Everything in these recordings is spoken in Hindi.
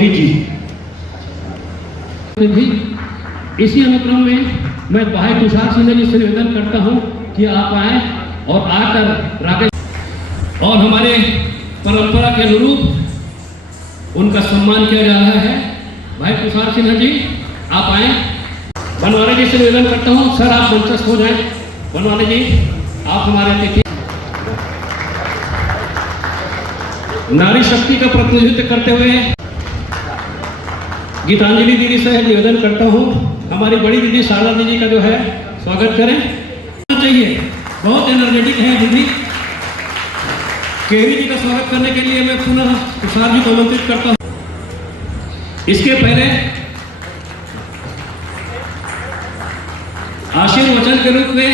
मोदी जी। इसी अनुक्रम में मैं भाई तुषार सिन्हा जी से निवेदन करता हूं कि आप आए और आकर राकेश और हमारे परंपरा के अनुरूप उनका सम्मान किया जा रहा है। भाई तुषार सिन्हा जी आप आए। बनवाले जी से निवेदन करता हूं, सर आप मंचस्थ हो जाएं। बनवाले जी आप हमारे अतिथि। नारी शक्ति का प्रतिनिधित्व करते हुए गीतांजलि दीदी से निवेदन करता हूं, हमारी बड़ी दीदी शारदा दीदी का जो है स्वागत करें चाहिए। बहुत एनर्जेटिक है दीदी। केरी जी का स्वागत करने के लिए मैं पुनः तुषार जी को आमंत्रित करता हूं। इसके पहले आशीर्वचन के रूप में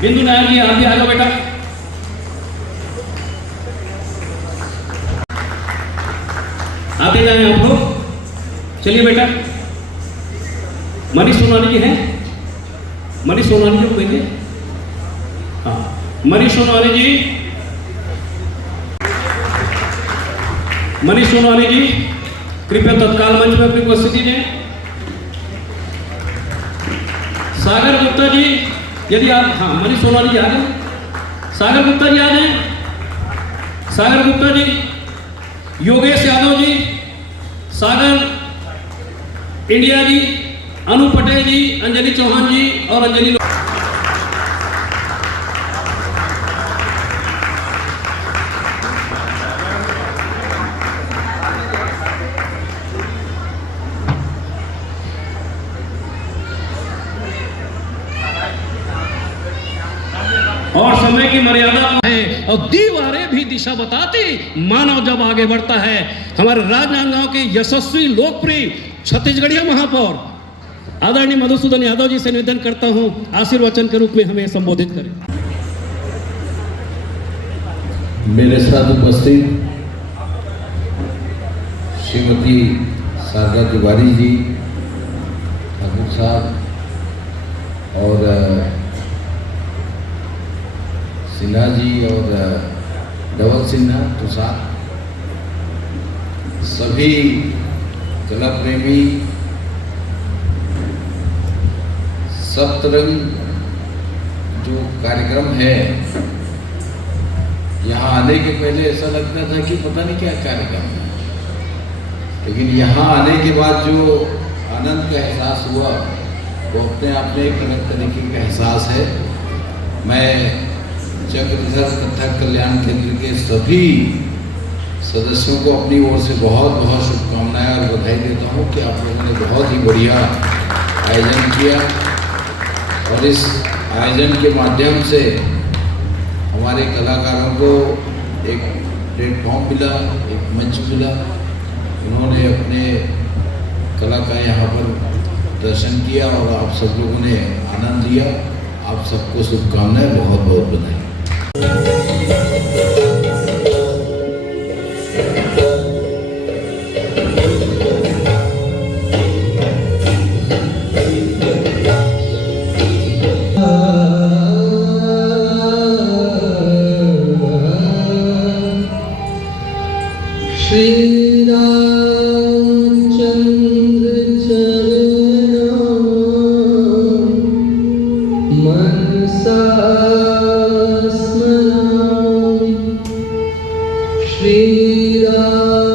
बिंदु नायर जी आप भी आ जाओ बेटा। आते जाए आप लोग, चलिए बेटा। मनीष सोनानी जी हैं, मनीष सोनानी जी को कहिए। हाँ मनीष सोनानी जी, मनीष सोनानी जी कृपया तत्काल मंच में अपनी उपस्थिति दें। सागर गुप्ता जी यदि आप, हाँ मनीष सोनानी जी आ जाए। सागर गुप्ता जी आ जाए। सागर गुप्ता जी, योगेश यादव जी, सागर इंडिया जी, अनु पटेल जी, अंजलि चौहान जी और अंजलि और समय की मर्यादा है और दीवारें भी दिशा बताती मानव जब आगे बढ़ता है। हमारे राजनांदगांव के यशस्वी लोकप्रिय छत्तीसगढ़िया महापौर आदरणीय मधुसूदन यादव जी से निवेदन करता हूं, आशीर्वचन के रूप में हमें संबोधित करें। मेरे साथ उपस्थित श्रीमती शारदा तिवारी जी, ठाकुर साहब और सिन्हा जी और धवल सिन्हा, तुषार, सभी कला प्रेमी, सप्तरंग जो कार्यक्रम है, यहाँ आने के पहले ऐसा लगता था कि पता नहीं क्या कार्यक्रम है, लेकिन यहाँ आने के बाद जो आनंद का एहसास हुआ वो अपने आप में एक अलग तरीके का एहसास है। मैं चक्रधर कथक कल्याण केंद्र के सभी सदस्यों को अपनी ओर से बहुत बहुत शुभकामनाएं और बधाई देता हूं कि आप लोगों ने बहुत ही बढ़िया आयोजन किया और इस आयोजन के माध्यम से हमारे कलाकारों को एक प्लेटफॉर्म मिला, एक मंच मिला। उन्होंने अपने कला का यहाँ पर दर्शन किया और आप सब लोगों ने आनंद लिया। आप सबको शुभकामनाएं, बहुत बहुत बधाई। श्री रामचंद्र चरणों मनसा स्मरामि। श्री राम